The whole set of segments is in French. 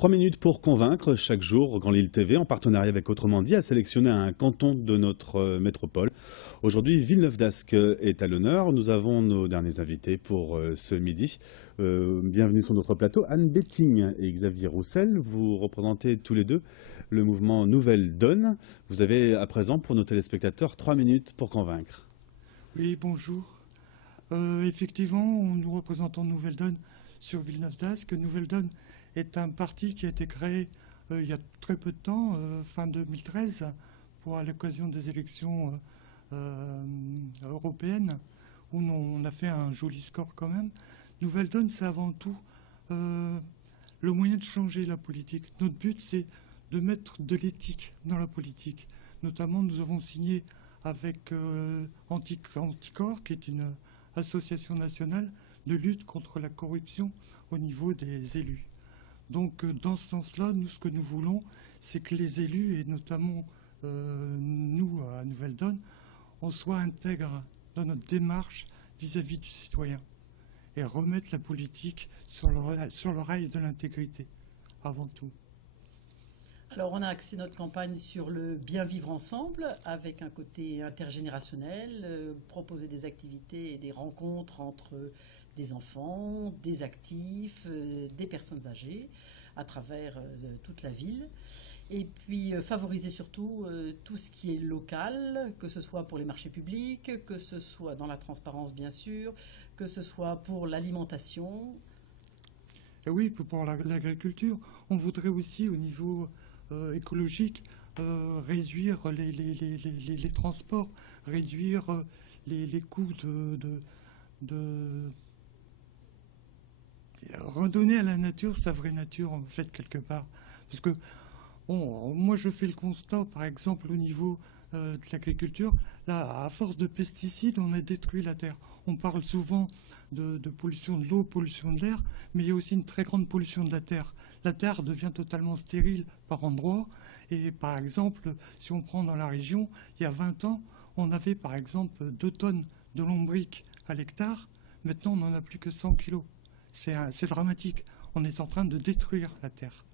3 minutes pour convaincre. Chaque jour, Grand Lille TV, en partenariat avec Autrement dit, a sélectionné un canton de notre métropole. Aujourd'hui, Villeneuve d'Ascq est à l'honneur. Nous avons nos derniers invités pour ce midi. Bienvenue sur notre plateau. Anne Betting et Xavier Roussel, vous représentez tous les deux le mouvement Nouvelle Donne. Vous avez à présent pour nos téléspectateurs 3 minutes pour convaincre. Oui, bonjour. Effectivement, nous représentons Nouvelle Donne sur Villeneuve d'Ascq. Nouvelle Donne est un parti qui a été créé il y a très peu de temps, fin 2013, à l'occasion des élections européennes, où on a fait un joli score quand même. Nouvelle Donne, c'est avant tout le moyen de changer la politique. Notre but, c'est de mettre de l'éthique dans la politique. Notamment, nous avons signé avec Anticor, qui est une association nationale de lutte contre la corruption au niveau des élus. Donc, dans ce sens-là, nous, ce que nous voulons, c'est que les élus, et notamment nous, à Nouvelle Donne, on soit intègres dans notre démarche vis-à-vis du citoyen et remettre la politique sur le rail de l'intégrité, avant tout. Alors, on a axé notre campagne sur le bien vivre ensemble, avec un côté intergénérationnel, proposer des activités et des rencontres entre des enfants, des actifs, des personnes âgées, à travers toute la ville. Et puis, favoriser surtout tout ce qui est local, que ce soit pour les marchés publics, que ce soit dans la transparence, bien sûr, que ce soit pour l'alimentation. Et oui, pour l'agriculture, on voudrait aussi, au niveau écologique, réduire les transports, réduire les coûts de redonner à la nature sa vraie nature, en fait, quelque part. Parce que moi, je fais le constat, par exemple, au niveau de l'agriculture, là, à force de pesticides, on a détruit la terre. On parle souvent de pollution de l'eau, pollution de l'air, mais il y a aussi une très grande pollution de la terre. La terre devient totalement stérile par endroits. Et par exemple, si on prend dans la région, il y a 20 ans, on avait par exemple 2 tonnes de lombric à l'hectare. Maintenant, on n'en a plus que 100 kilos. C'est dramatique. On est en train de détruire la terre.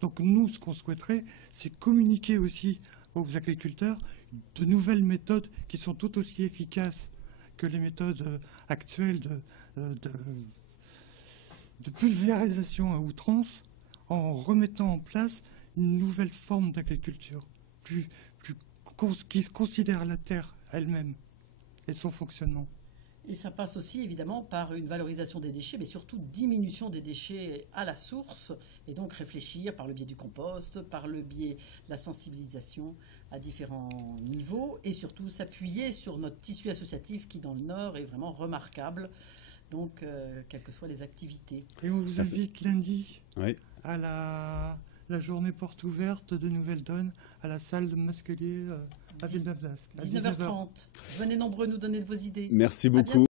Donc nous, ce qu'on souhaiterait, c'est communiquer aussi aux agriculteurs de nouvelles méthodes qui sont tout aussi efficaces que les méthodes actuelles de pulvérisation à outrance, en remettant en place une nouvelle forme d'agriculture qui considère la terre elle-même et son fonctionnement. Et ça passe aussi évidemment par une valorisation des déchets, mais surtout diminution des déchets à la source, et donc réfléchir par le biais du compost, par le biais de la sensibilisation à différents niveaux, et surtout s'appuyer sur notre tissu associatif qui dans le Nord est vraiment remarquable, donc quelles que soient les activités. Et on vous invite lundi à la journée porte ouverte de Nouvelle Donne, à la salle de Masquelier à Villeneuve d'Ascq. 19h30. Venez nombreux nous donner de vos idées. Merci beaucoup.